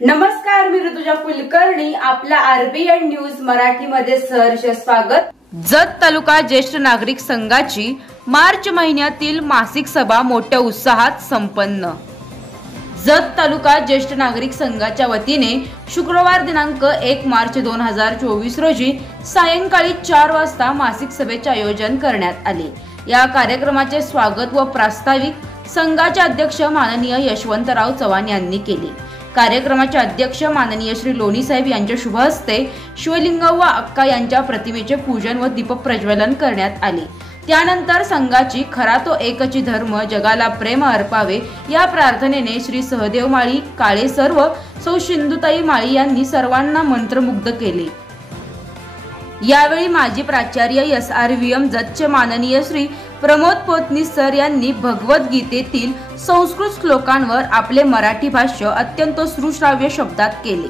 नमस्कार, मी ऋतुजा कुलकर्णी. आपल्या RBN news मराठीमध्ये सहर्ष स्वागत. जत तालुका ज्येष्ठ नागरिक संघाची मार्च महिन्यातील मासिक सभा मोठ्या उत्साहात संपन्न. जत तालुका ज्येष्ठ नागरिक संघाच्या वतीने शुक्रवार दिनांक 1 मार्च 2024 रोजी सायंकाळी 4 वाजता मासिक सभेचे आयोजन करण्यात आले. या कार्यक्रमाचे स्वागत व प्रास्ताविक संघाचे अध्यक्ष माननीय यशवंतराव चव्हाण यांनी केले. कार्यक्रमाचे अध्यक्ष माननीय श्री लोणी साहेब यांच्या शुभ हस्ते शिवलिंग व अक्का यांच्या प्रतिमेचे पूजन व दीपप्रज्वलन करण्यात आले. त्यानंतर संघाची खरा तो एकची धर्म जगाला प्रेम अर्पावे या प्रार्थनेने श्री सहदेव माळी काळे सर व सौ सिंधुताई माळी यांनी सर्वांना मंत्रमुग्ध केले. यावेळी माजी प्राचार्य SRVM जतचे माननीय श्री प्रमोद पोतनी सर यांनी भगवद्गीतेतील संस्कृत श्लोकांवर आपले मराठी भाष्य अत्यंत सुश्राव्य शब्दात केले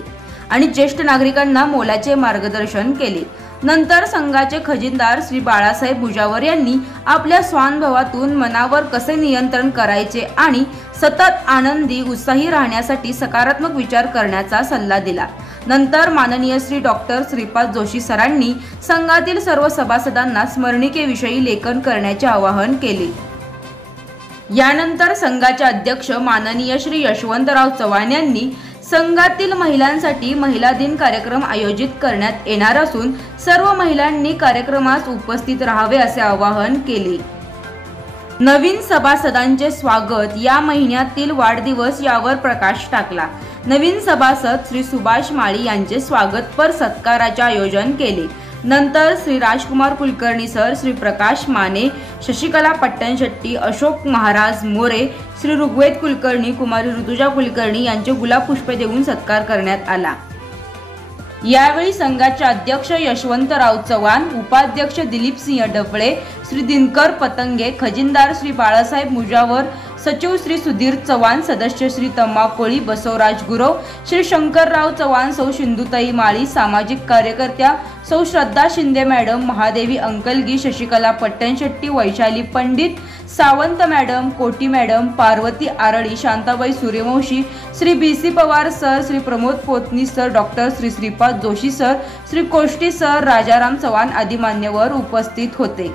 आणि ज्येष्ठ नागरिकांना मोलाचे मार्गदर्शन केले. नंतर संघाचे खजिनदार श्री बाळासाहेब मुजावर यांनी आपल्या स्वानुभवातून मनावर कसे नियंत्रण करायचे आणि सतत आनंदी उत्साही राहण्यासाठी सकारात्मक विचार करण्याचा सल्ला दिला. नंतर माननीय श्री डॉक्टर श्रीपाद जोशी सरांनी संघातील सर्व सभासदांना स्मरणिकेविषयी लेखन करण्याचे आवाहन केले. यानंतर संघाचे अध्यक्ष माननीय श्री यशवंतराव चव्हाण यांनी संघातील महिलांसाठी महिला दिन कार्यक्रम आयोजित करण्यात येणार असून सर्व महिलांनी कार्यक्रमास उपस्थित राहावे असे आवाहन केले. नवीन सभासदांचे स्वागत या महिन्यातील वाढदिवस यावर प्रकाश टाकला. नवीन सभासद श्री सुभाष माळी यांचे स्वागतपर सत्काराचे आयोजन केले. नंतर श्री राजकुमार कुलकर्णी सर, श्री प्रकाश माने, शशिकला पट्टणशेट्टी, अशोक महाराज मोरे, श्री ऋग्वेद कुलकर्णी, कुमारी ऋतुजा कुलकर्णी यांचे गुलाब पुष्पे देऊन सत्कार करण्यात आला. यावेळी संघाचे अध्यक्ष यशवंतराव चव्हाण, उपाध्यक्ष दिलीप सिंह डफळे, श्री दिनकर पतंगे, खजिनदार श्री बाळासाहेब मुजावर, सचिव श्री सुधीर चव्हाण, सदस्य श्री तम्मा कोळी, बसवराज गुरव, श्री शंकरराव चव्हाण, सौ सिंधुताई माळी, सामाजिक कार्यकर्त्या सौ Shraddha Shinde madam, Mahadevi Ankalagi, Shashikala Pattanshetti, Vaishali Pandit, Sawant madam, Koti madam, Parvati Arali, Shantabai Suryavanshi, Shri BC Pawar sir, Shri Pramod Potni sir, doctor Shri Shripad Joshi sir, Shri Koshti sir, Rajaram Chavan आदी मान्यवर उपस्थित होते.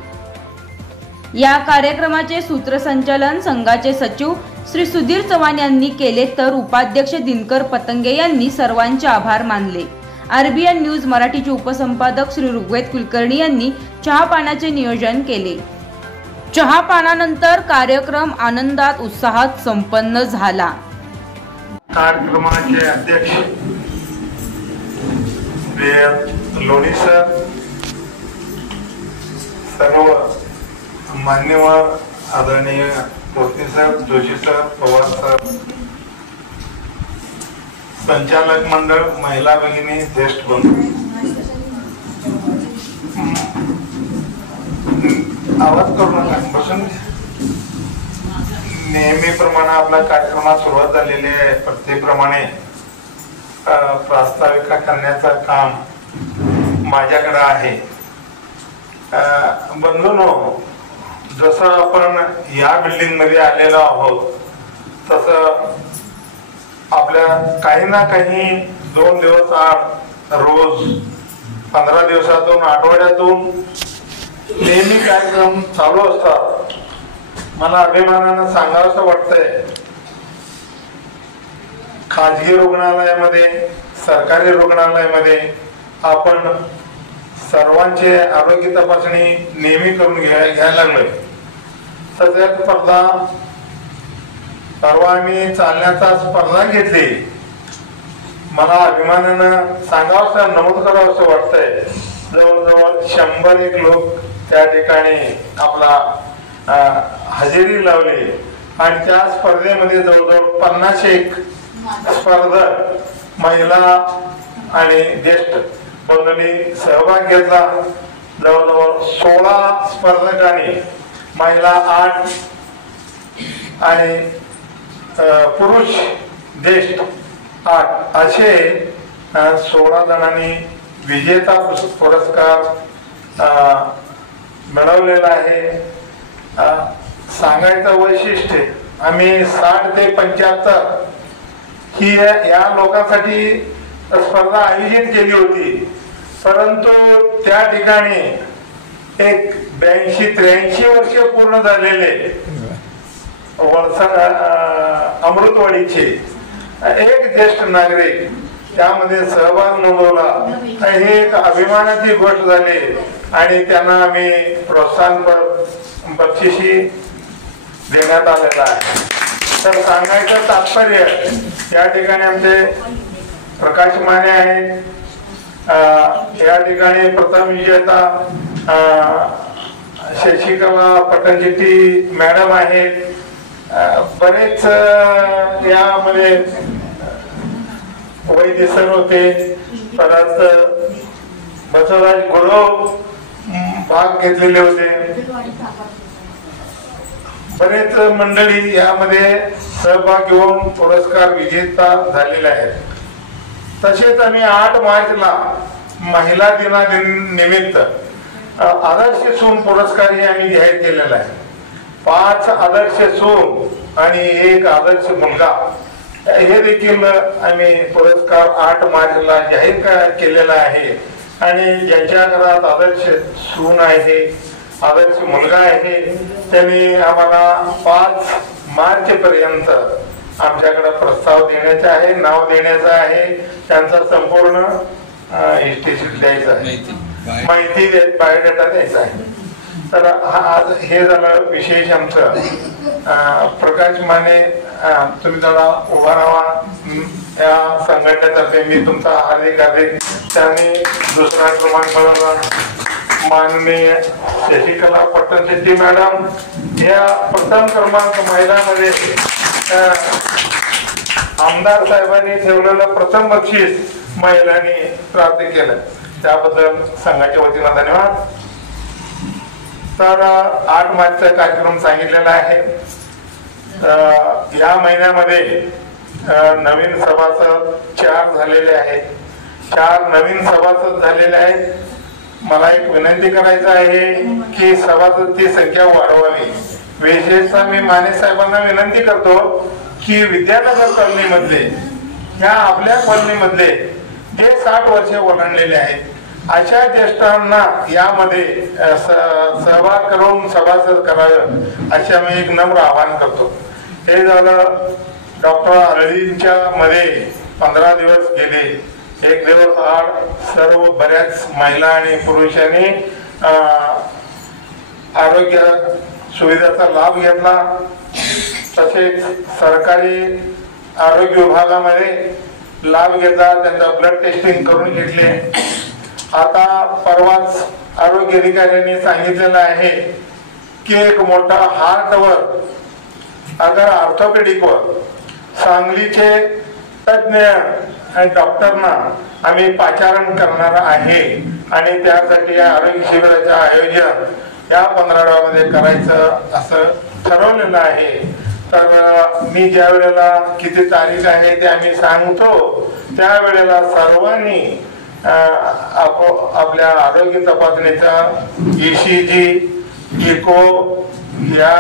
या कार्यक्रमाचे सूत्रसंचालन संघाचे सचिव श्री सुधीर चव्हाण यांनी केले तर उपाध्यक्ष दिनकर पतंगे यांनी सर्वांचे आभार मानले. आरबीएन न्यूज मराठीचे उपसंपादक श्री ऋग्वेद कुलकर्णी यांनी चहापानाचे नियोजन केले. चहापानानंतर कार्यक्रम आनंदात उत्साहात संपन्न झाला. कार्यक्रमाचे अध्यक्ष लोणी सर, सर्व मान्यवर आदरणीय Potni sir, Joshi sir, Pawar sir, संचालक मंडळ, महिला भगिनी, ज्येष्ठ बंधू, आवाज करू नका, बसून नेहमीप्रमाणे आपल्या कार्यक्रमात सुरुवात झालेली आहे. प्रत्येकप्रमाणे प्रास्ताविका करण्याचं काम माझ्याकडे आहे. बंधूंनो, जसं आपण या बिल्डिंग मध्ये आलेलो आहोत तसं आपल्या काही ना काही 2 दिवस आड रोज 15 दिवसातून आठवड्यातून नेहमी कार्यक्रम चालू असतात. मला अभिमानानं सांगावंसं वाटतंय, खाजगी रुग्णालयामध्ये, सरकारी रुग्णालयामध्ये आपण सर्वांचे आरोग्य तपासणी नेहमी करून घ्यायला लागलोय. सध्या स्पर्धा परवा आम्ही चालण्याचा स्पर्धा घेतली. मला अभिमानानं सांगावंसं, नमूद करावंसं वाटतंय, जवळजवळ 101 लोक त्या ठिकाणी आपला हजेरी लावली आणि त्या स्पर्धेमध्ये जवळजवळ 51 स्पर्धक महिला आणि ज्येष्ठ बंधूंनी सहभाग घेतला. जवळजवळ 16 स्पर्धकांनी, महिला 8 आणि पुरुष ज्येष्ठ 8 असे 16 जणांनी विजेता पुरस्कार मिळवलेला आहे. सांगायचं वैशिष्ट्य, आम्ही 60 ते 75 ही या लोकांसाठी स्पर्धा आयोजित केली होती, परंतु त्या ठिकाणी एक 82-83 वर्ष पूर्ण झालेले अमृतवाडीचे एक ज्येष्ठ नागरिक त्यामध्ये सहभाग नोंदवला, ही एक अभिमानाची गोष्ट झाली आणि त्यांना आम्ही प्रोत्साहन बक्षिसी देण्यात आलेला आहे. तर सांगायचं तात्पर्य, या ठिकाणी आमचे प्रकाश माने आहेत, या ठिकाणी प्रथम विजेता शशिकला पटंजेटी मॅडम आहेत, बरेच यामध्ये वैद्य सर होते, परत बसवराज गुरव भाग घेतलेले होते, बरेच मंडळी यामध्ये सहभाग घेऊन पुरस्कार विजेता झालेले आहेत. तसेच आम्ही 8 मार्चला महिला दिनानिमित्त आदर्श सून पुरस्कारही आम्ही जाहीर केलेला आहे. 5 आदर्श सून आणि 1 आदर्श मुलगा हे देखील आम्ही पुरस्कार 8 मार्चला जाहीर केलेला आहे. आणि ज्यांच्या घरात आदर्श सून आहे, आदर्श मुलगा आहे, त्यांनी आम्हाला 5 मार्च पर्यंत आमच्याकडे प्रस्ताव देण्याचा आहे, नाव द्यायचं आहे, त्यांचा संपूर्ण हिस्ट्री द्यायचा आहे, माहिती बायोडेटा द्यायचा आहे. तर आज हे झालं विशेष आमचं. प्रकाश माने तुम्ही जरा उभा राहा. या संघटनेतर्फे मी तुमचा हार्दिक त्यांनी दुसरा क्रमांक मिळवला. माननीय शशिकला पटंजेटी मॅडम या प्रथम क्रमांक महिलांमध्ये आमदार साहेबांनी ठेवलेलं प्रथम बक्षीस महिलांनी प्राप्त केलं, त्याबद्दल संघाच्या वतीनं धन्यवाद. तर 8 मार्चचा कार्यक्रम सांगितलेला आहे. या महिन्यामध्ये नवीन सभासद 4 झालेले आहेत, 4 नवीन सभासद झालेले आहेत. मला एक विनंती करायचं आहे की सभासदची संख्या वाढवावी. विशेषतः मी माने साहेबांना विनंती करतो की विद्यानगर कॉलनीमधले, ह्या आपल्या कॉलनीमधले जे 60 वर्षे ओलांडलेले आहेत अशा ज्येष्ठांना यामध्ये सहभाग करून सभासद करावं असे आम्ही एक नम्र आवाहन करतो. हे झालं. डॉक्टर हळदींच्या मध्ये 15 दिवस गेले, 1 दिवस आड सर्व बऱ्याच महिला आणि पुरुषांनी आरोग्य सुविधाचा लाभ घेतला. तसेच सरकारी आरोग्य विभागामध्ये लाभ घेतला, त्यांचा ब्लड टेस्टिंग करून घेतले. आता परवाच आरोग्य अधिकाऱ्यांनी सांगितलेलं आहे की एक मोठा हार्टवर अगर ऑर्थोपेडिकवर सांगलीचे तज्ञ आणि डॉक्टरना आम्ही पाचारण करणार आहे आणि त्यासाठी या आरोग्य शिबिराचं आयोजन या 15 करायचं असं ठरवलेलं आहे. तर मी ज्या वेळेला किती तारीख आहे ते आम्ही सांगतो, त्यावेळेला सर्वांनी आपल्या आरोग्य तपासणीचा ECG, इको या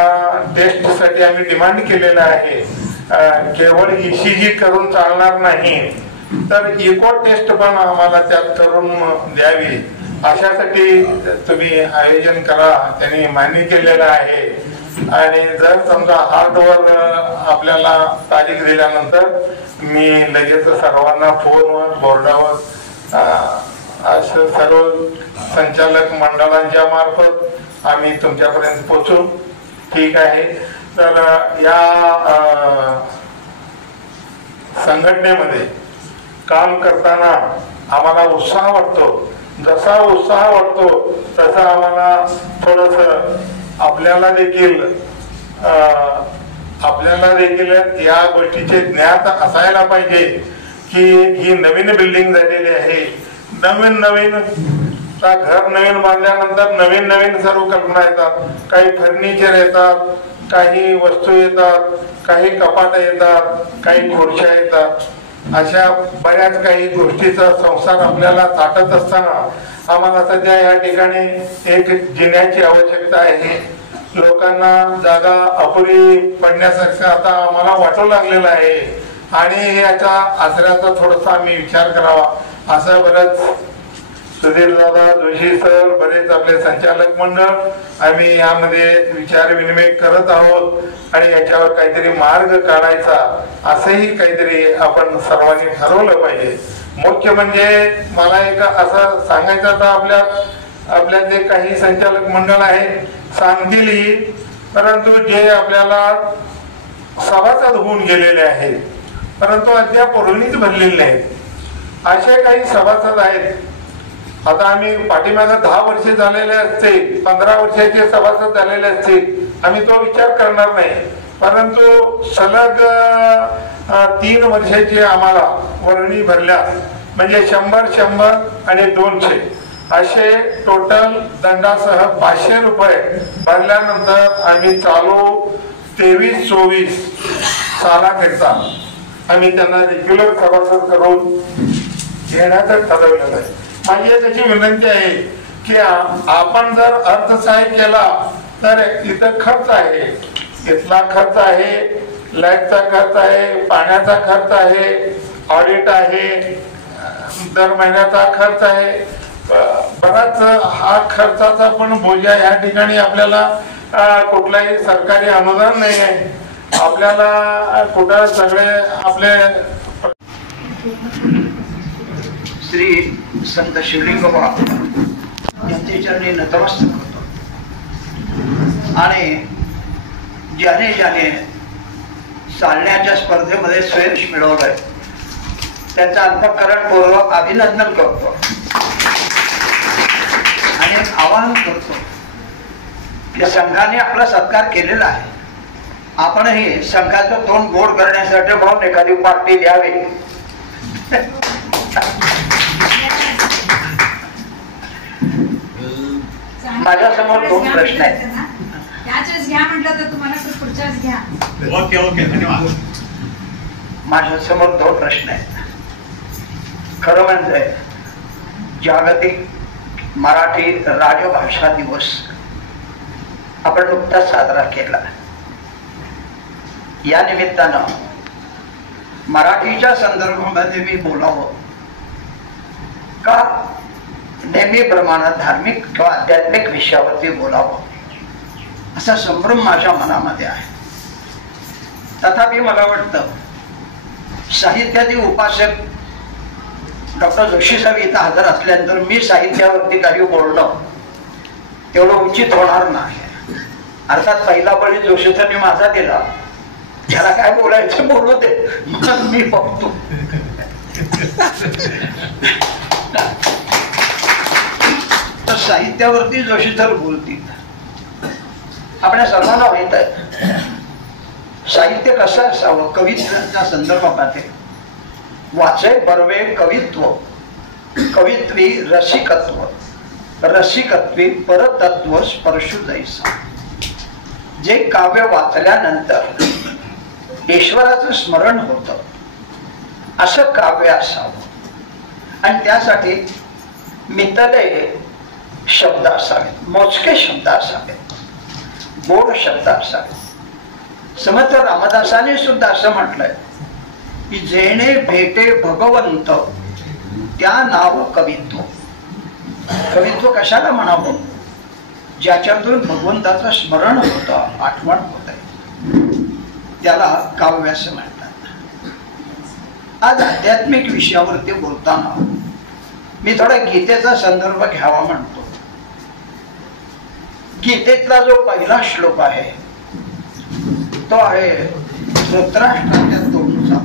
टेस्ट साठी आम्ही डिमांड केलेला आहे. केवळ ECG करून चालणार नाही, तर इको टेस्ट पण आम्हाला त्यात करून द्यावी, अशासाठी तुम्ही आयोजन करा, त्यांनी मान्य केलेलं आहे. आणि जर समजा हार्टवर आपल्याला तारीख दिल्यानंतर मी लगेच सर्वांना फोनवर, बोर्डावर असं सर्व संचालक मंडळांच्या मार्फत आम्ही तुमच्यापर्यंत पोहोचू. ठीक आहे. तर या संघटनेमध्ये काम करताना आम्हाला उत्साह वाटतो. जसा उत्साह वाटतो तसा आम्हाला थोडस आपल्याला देखील या गोष्टीचे ज्ञान असायला पाहिजे की ही नवीन बिल्डिंग झालेली आहे. नवीन घर नवीन बांधल्यानंतर नवीन सर्व कल्पना येतात. काही फर्निचर येतात, काही वस्तू येतात, काही कपाट येतात, काही खुर्च्या येतात. अशा बऱ्याच काही गोष्टीचा संसार आपल्याला ताटत असताना आम्हाला सध्या या ठिकाणी एक जिन्याची आवश्यकता आहे. लोकांना जागा अपुरी पडण्यासारखं आता आम्हाला वाटू लागलेलं आहे. आणि याच्या आसऱ्याचा थोडासा आम्ही विचार करावा असं बरंच सुधीरदादा जोशी सर, बरेच आपले संचालक मंडळ आम्ही यामध्ये विचार विनिमय करत आहोत आणि याच्यावर काहीतरी मार्ग काढायचा असंही काहीतरी आपण सर्वांनी ठरवलं पाहिजे. मुख्य म्हणजे मला एक असं सांगायचं आता आपल्या जे काही संचालक मंडळ आहेत सांगतीलही, परंतु जे आपल्याला सभासद होऊन गेलेले आहेत परंतु अद्याप ऋणीच भरलेले नाहीत असे काही सभासद आहेत. आता आम्ही पाठीमागे 10 वर्षे झालेले असते, 15 वर्षाचे सभासद झालेले असते, आम्ही तो विचार करणार नाही, परंतु सलग 3 वर्षाची आम्हाला वर्णी भरल्या म्हणजे 100 आणि 200 असे टोटल दंडासह 500 रुपये भरल्यानंतर आम्ही चालू 23-24 सालाकरिता आम्ही त्यांना रेग्युलर सभासद करून घेण्याचं ठरवलेलं आहे. माझी त्याची विनंती आहे की आपण जर अर्थसहाय्य केला तर इथं खर्च आहे, इथला खर्च आहे, लाईटचा खर्च आहे, पाण्याचा खर्च आहे, ऑडिट आहे, दर महिन्याचा खर्च आहे, बराच हा खर्चाचा पण बोजा या ठिकाणी आपल्याला कुठलाही सरकारी अनुदान नाही आहे. आपल्याला कुठं सगळे आपले श्री संत शिवलिंग बाबा यांच्या चरणी नतमस्तक होतो आणि ज्याने ज्याने चालण्याच्या स्पर्धेमध्ये श्रेयश मिळवलंय त्याचं अंतःकरणपूर्वक अभिनंदन करतो आणि एक आवाहन करतो की संघाने आपला सत्कार केलेला आहे, आपणही संघाचं तोंड गोड करण्यासाठी म्हणून एखादी पार्टी द्यावी. माझ्या समोर 2 प्रश्न आहेत. माझ्या समोर 2 प्रश्न आहेत. खरं म्हणजे जागतिक मराठी राजभाषा दिवस आपण नुकताच साजरा केला. या निमित्तानं मराठीच्या संदर्भामध्ये मी बोलावं का नेहमीप्रमाणे धार्मिक किंवा आध्यात्मिक विषयावरती बोलावं असा संभ्रम माझ्या मनामध्ये आहे. तथापि मला वाटतं साहित्यातील उपासक डॉक्टर जोशी साहेब इथं हजर असल्यानंतर मी साहित्यावरती काही बोलणं तेवढं उचित होणार नाही. अर्थात पहिला बळी जोशी साहेब माझा दिला, ज्याला काय बोलायचं बोलू दे, मग मी बघतो. तर साहित्यावरती जोशी सर बोलतील. आपल्या सर्वांना माहित आहे साहित्य कसं असावं. कवित्वाच्या संदर्भामध्ये वाचे बर्वे कवित्व, कवित्वी रसिकत्व, रसिकत्वी परतत्व स्पर्शु जैसा. जे काव्य वाचल्यानंतर ईश्वराचं स्मरण होतं असं काव्य असावं आणि त्यासाठी मितले शब्द असावेत, मोजके शब्द असावेत, गोड शब्द असावेत. समर्थ रामदासाने सुद्धा असं म्हटलंय की जेणे भेटे भगवंत त्या नाव कवित्व. कवित्व कशाला म्हणावं? ज्याच्यातून भगवंताचं स्मरण होतं, आठवण होत आहे, त्याला काव्य असं म्हणतात. आज आध्यात्मिक विषयावरती बोलताना मी थोडा गीतेचा संदर्भ घ्यावा म्हणतो. गीतेतला जो पहिला श्लोक आहे तो आहे धृतराष्ट्राच्या तोंडचा.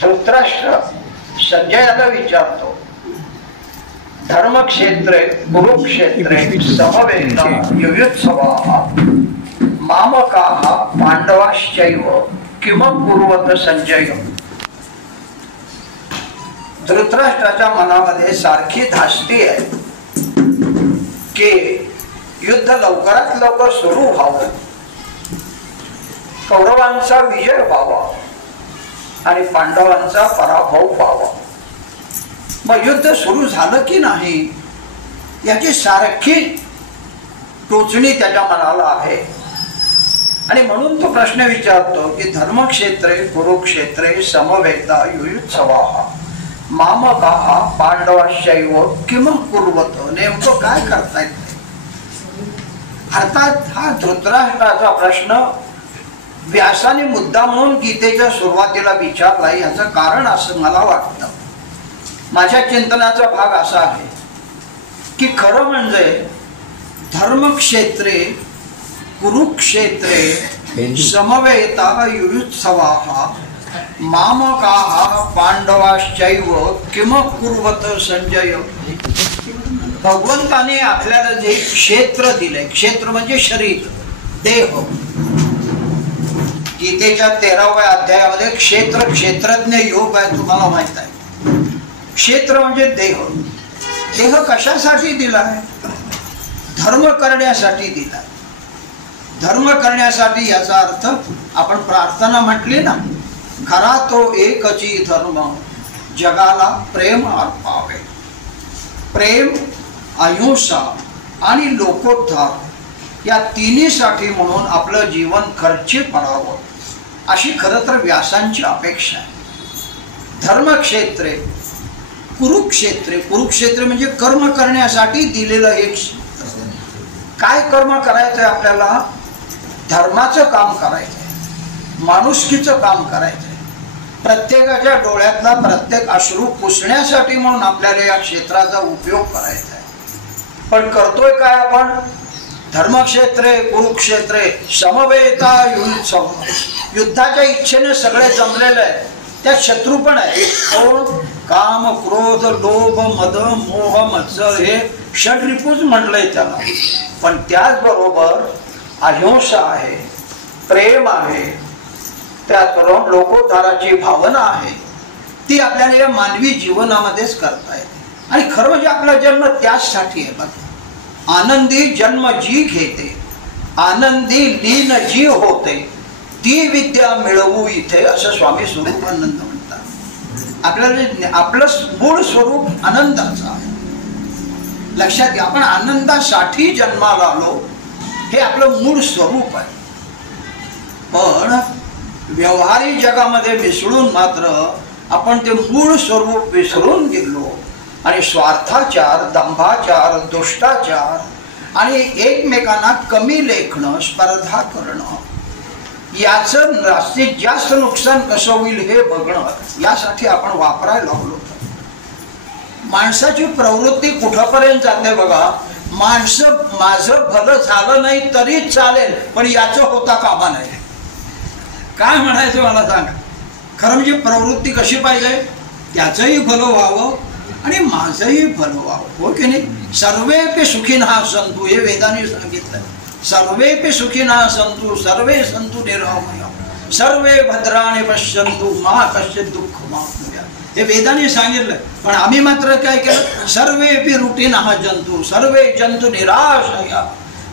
धृतराष्ट्र संजयाला विचारतो, धर्मक्षेत्रे कुरुक्षेत्रे समवेता युयुत्सवाः मामकाः पांडवाश्चैव किम कुर्वत संजय. धृतराष्ट्राच्या मनामध्ये सारखी धास्ती आहे की युद्ध लवकरात लवकर सुरू व्हावं, कौरवांचा विजय व्हावा आणि पांडवांचा पराभव व्हावा. मग युद्ध सुरू झालं की नाही याची सारखी टोचणी त्याच्या मनाला आहे. आणि म्हणून तो प्रश्न विचारतो की धर्मक्षेत्रे कुरुक्षेत्रे समवेता युयुत्सवाः मामकाः पांडवाश्चैव किम कुर्वत. नेमकं काय करतायत. अर्थात हा धृतराष्ट्राचा प्रश्न व्यासाने मुद्दा म्हणून गीतेच्या सुरुवातीला विचारला. याचं कारण असं मला वाटतं, माझ्या चिंतनाचा भाग असा आहे की खरं म्हणजे धर्मक्षेत्रे कुरुक्षेत्रे समवेता युयुत्सवाः मामकाः पांडवाश्चैव किम कुर्वत. संजय, भगवंताने आपल्याला जे क्षेत्र दिले, क्षेत्र म्हणजे शरीर, देह. गीतेच्या 13व्या अध्यायामध्ये क्षेत्रज्ञ योग आहे, तुम्हाला माहित आहे. क्षेत्र म्हणजे देह. देह कशासाठी दिलाय? धर्म करण्यासाठी दिलाय. धर्म करण्यासाठी याचा अर्थ आपण प्रार्थना म्हटली ना, खरा तो एकची धर्म जगाला प्रेम अर्पावे. प्रेम, अहिंसा आणि लोकोद्धार या तिन्हीसाठी म्हणून आपलं जीवन खर्ची पडावं अशी खरं तर व्यासांची अपेक्षा आहे. धर्मक्षेत्रे कुरुक्षेत्रे, कुरुक्षेत्र म्हणजे कर्म करण्यासाठी दिलेलं एक क्षेत्र. काय कर्म करायचंय आपल्याला? धर्माचं काम करायचंय, माणुसकीचं काम करायचंय. प्रत्येकाच्या डोळ्यातला प्रत्येक अश्रू पुसण्यासाठी म्हणून आपल्याला या क्षेत्राचा उपयोग करायचा आहे. पण करतोय काय आपण? धर्मक्षेत्रे कुरुक्षेत्रे समवेता युयुत्सव. युद्धाच्या इच्छेने सगळे जमलेले आहे. त्यात शत्रू पण आहे. कोण? काम, क्रोध, लोभ, मद, मोह, मत्सर हे षड्रिपूच म्हटलंय त्याला. पण त्याचबरोबर अहिंसा आहे, प्रेम आहे, त्याचबरोबर लोकोद्धाराची भावना आहे. ती आपल्याला या मानवी जीवनामध्येच करता येते. आणि खरं म्हणजे आपला जन्म त्याचसाठी आहे. बघा, आनंदी जन्म जी घेते, आनंदी लीन जी होते, ती विद्या मिळवू इथे, असं स्वामी स्वरूपानंद म्हणतात. आपल्याला आपलं मूळ स्वरूप आनंदाचं आहे. लक्षात घ्या, आपण आनंदासाठी जन्माला आलो, हे आपलं मूळ स्वरूप आहे. पण व्यवहारिक जगामध्ये मिसळून मात्र आपण ते मूळ स्वरूप विसरून गेलो आणि स्वार्थाचार, दंभाचार, दुष्टाचार आणि एकमेकांना कमी लेखणं, स्पर्धा करणं, याचं जास्तीत जास्त नुकसान कसं होईल हे बघणं, यासाठी आपण वापरायला लागलो. माणसाची प्रवृत्ती कुठपर्यंत जाते बघा. माणसं माझं भलं झालं नाही तरी चालेल, पण याचं होता कामा नाही. काय म्हणायचं मला सांगा. खरं म्हणजे प्रवृत्ती कशी पाहिजे? त्याचंही भलं व्हावं आणि माझंही भलं व्हावं, हो की नाही. सर्वेपि सुखिनः सन्तु, हे वेदांनी सांगितलं. सर्वेपि सुखिनः सन्तु, सर्वे सन्तु निरामया, सर्वे भद्राणि पश्यन्तु मा कश्चित् दुःखमाप्नुयात्, हे वेदांनी सांगितलं. पण आम्ही मात्र काय केलं? सर्वेपि रुटिनः जन्तु, सर्वे जन्तु निराशया,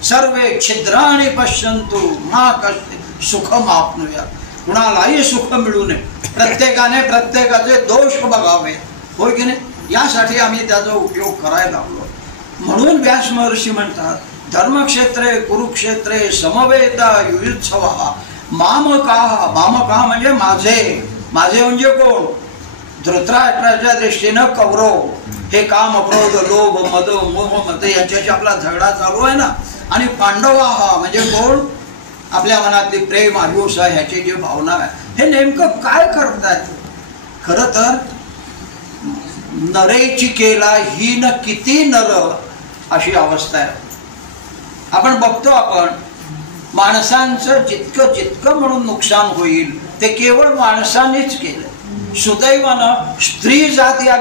सर्वे छिद्राणि पश्यन्तु मा कश्चित् सुखमाप्नुयात्. कुणालाही सुख मिळू नये, प्रत्येकाने प्रत्येकाचे दोष बघावे, होय की नाही. यासाठी आम्ही त्याचा उपयोग करायला लागलो. म्हणून व्यास महर्षी म्हणतात, धर्मक्षेत्रे कुरुक्षेत्रे समवेता युयुत्सवः मामकाः. मामकाः म्हणजे माझे. माझे म्हणजे कोण? धृतराष्ट्राच्या दृष्टीनं कौरव. हे काम, क्रोध, लोभ, मद, मोह, मत यांच्याशी आपला झगडा चालू आहे ना. आणि पांडवाः म्हणजे कोण? आपल्या मनातली प्रेम, अहिंसा ह्याची जी भावना आहे. हे नेमकं काय करतायत? खरं तर नरेची केला हीन किती नर, अशी अवस्था आहे. आपण बघतो, आपण माणसांचं जितकं जितकं म्हणून नुकसान होईल ते केवळ माणसानेच केलं. सुदैवानं स्त्री जात या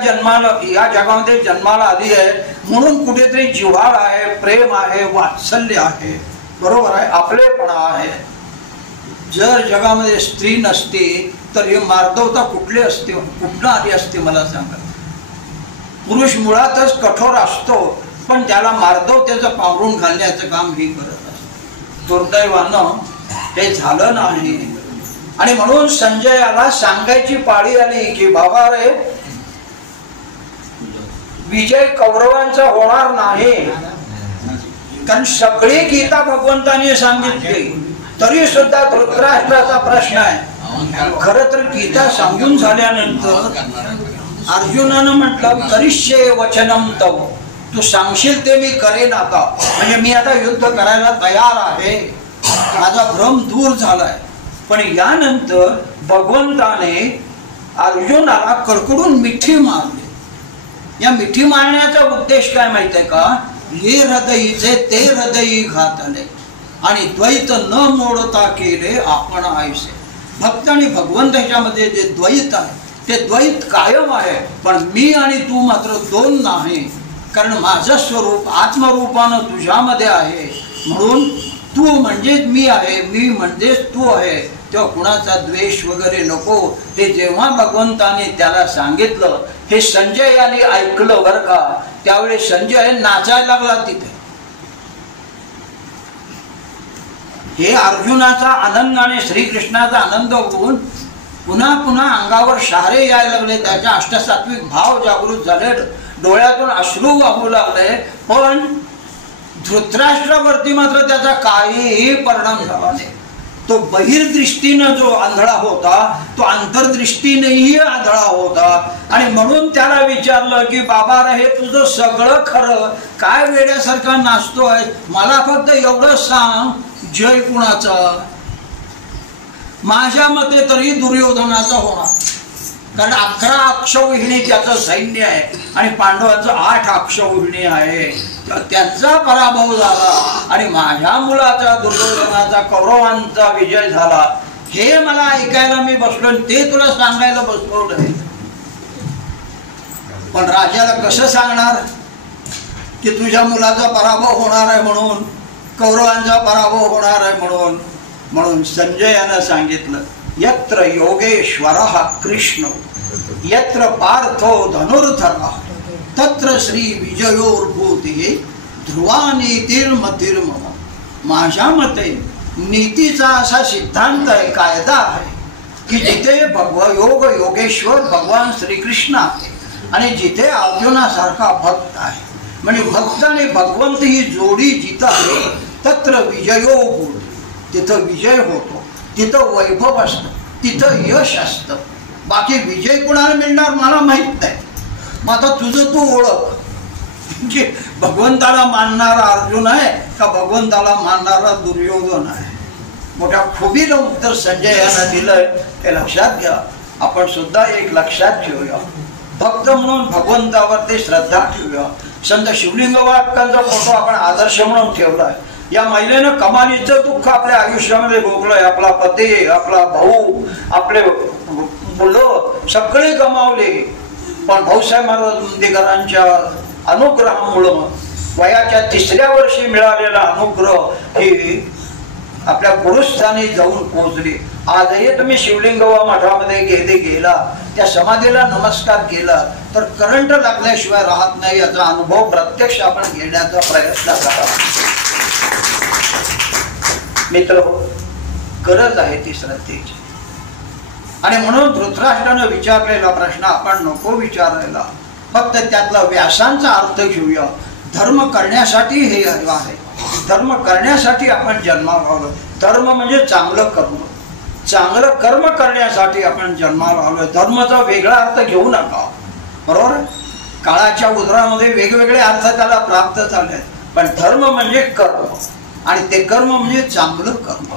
जगामध्ये जन्माला आली आहे म्हणून कुठेतरी जिव्हाळ आहे, प्रेम आहे, वात्सल्य आहे, बरोबर आहे, आपलेपणा आहे. जर जगामध्ये स्त्री नसती तर ही मार्दवता कुठली असते, कुठनं आली असते मला सांगा. पुरुष मुळातच कठोर असतो, पण त्याला मार्दवतेचं पांघरून घालण्याचं काम ही करत असतो. दुर्दैवानं हे झालं नाही. आणि म्हणून संजयाला सांगायची पाळी आली की बाबा रे, विजय कौरवांचा होणार नाही. कारण सगळी गीता भगवंताने सांगितली तरी सुद्धा धृतराष्ट्राचा प्रश्न आहे. खरं तर गीता सांगून झाल्यानंतर अर्जुनानं म्हटलं करिष्ये वचनम तव, तू सांगशील ते मी करेन आता, म्हणजे मी आता युद्ध करायला तयार आहे, माझा भ्रम दूर झालाय. पण यानंतर भगवंताने अर्जुनाला कडकडून मिठी मारली. या मिठी मारण्याचा उद्देश काय माहितीये का? हे हृदयीचे ते हृदयी घातले आणि द्वैत न मोडता केले आपण आयसे. भक्त आणि भगवंत ह्याच्यामध्ये जे द्वैत आहे ते द्वैत कायम आहे, पण मी आणि तू मात्र दोन नाही. कारण माझं स्वरूप आत्मरूपानं तुझ्यामध्ये आहे, म्हणून तू म्हणजेच मी आहे, मी म्हणजेच तू आहे. तेव्हा कुणाचा द्वेष वगैरे नको. हे जेव्हा भगवंताने त्याला सांगितलं, हे संजय यांनी ऐकलं बरं का, त्यावेळी संजय नाचायला लागला तिथे. हे अर्जुनाचा आनंद आणि श्रीकृष्णाचा आनंद होऊन पुन्हा पुन्हा अंगावर शहारे यायला लागले. त्याच्या अष्टसात्विक भाव जागृत झाले, डोळ्यातून अश्रू वाहू लागले. पण धृतराष्ट्रावरती मात्र त्याचा काहीही परिणाम झाला नाही. तो बहिर्दृष्टीनं जो आंधळा होता तो अंतर्दृष्टीनेही आंधळा होता. आणि म्हणून त्याला विचारलं की बाबा रे, हे तुझं सगळं खरं, काय वेड्यासारखा नाचतोय, मला फक्त एवढं सांग, जय कुणाचा? माझ्या मते तरी दुर्योधनाचा होणार, कारण 11 अक्षौहिणी त्याचं सैन्य आहे आणि पांडवांचं 8 अक्षौहिणी आहे. त्यांचा पराभव झाला आणि माझ्या मुलाचा दुर्योधनाचा कौरवांचा विजय झाला. हे मला ऐकायला मी बसलो, ते तुला सांगायला बसवलं. पण राजाला कसं सांगणार की तुझ्या मुलाचा पराभव होणार आहे म्हणून, कौरवांचा पराभव होणार आहे म्हणून? म्हणून संजयानं सांगितलं, यत्र योगेश्वरः कृष्ण यत्र पार्थो धनुर्धरः तत्र श्री विजयोर्भूती ध्रुवानीतिर्मतिर्मम. माझ्या मते नीतीचा असा सिद्धांत आहे, कायदा आहे की जिथे योग योगेश्वर भगवान श्रीकृष्ण आहे आणि जिथे अर्जुनासारखा भक्त आहे, म्हणजे भक्त आणि भगवंत ही जोडी जिथं आहे तत्र विजयोर्भूती, तिथं विजय होतो, तिथं वैभव असतं, तिथं यश असतं. बाकी विजय कुणाला मिळणार मला माहित नाही. मग आता तुझं तू ओळख, की भगवंताला मानणारा अर्जुन आहे का भगवंताला मानणारा दुर्योधन आहे? मोठ्या खुबीनं उत्तर संजयानं दिलंय, ते लक्षात घ्या. आपण सुद्धा एक लक्षात ठेवूया, भक्त म्हणून भगवंतावरती श्रद्धा ठेवूया. संत शिवलिंगवाकांचा फोटो आपण आदर्श म्हणून ठेवलाय. या महिलेनं कमालीचं दुःख आपल्या आयुष्यामध्ये भोगलंय. आपला पती, आपला भाऊ, आपले मुलं सगळे गमावले. पण भाऊसाहेब महाराज मुंदेकरांच्या अनुग्रहामुळं वयाच्या 3ऱ्या वर्षी मिळालेला अनुग्रह ही आपल्या गुरुस्थानी जाऊन पोहोचली. आजही तुम्ही शिवलिंगवा मठामध्ये गेला, त्या समाधीला नमस्कार केला तर करंट लागल्याशिवाय राहत नाही. याचा अनुभव प्रत्यक्ष आपण घेण्याचा प्रयत्न करा. मित्र, गरज आहे ती श्रद्धेची. आणि म्हणून धृतराष्ट्रानं विचारलेला प्रश्न आपण नको विचारायला, फक्त त्यातला व्यासांचा अर्थ घेऊया. धर्म करण्यासाठी हे आहे, धर्म करण्यासाठी आपण जन्माला आलो. धर्म म्हणजे चांगलं कर्म, चांगलं कर्म करण्यासाठी आपण जन्माला आलोय. धर्माचा वेगळा अर्थ घेऊ नका, बरोबर? काळाच्या उदरामध्ये वेगवेगळे अर्थ त्याला प्राप्त झाले, पण धर्म म्हणजे कर्म आणि ते कर्म म्हणजे चांगलं कर्म.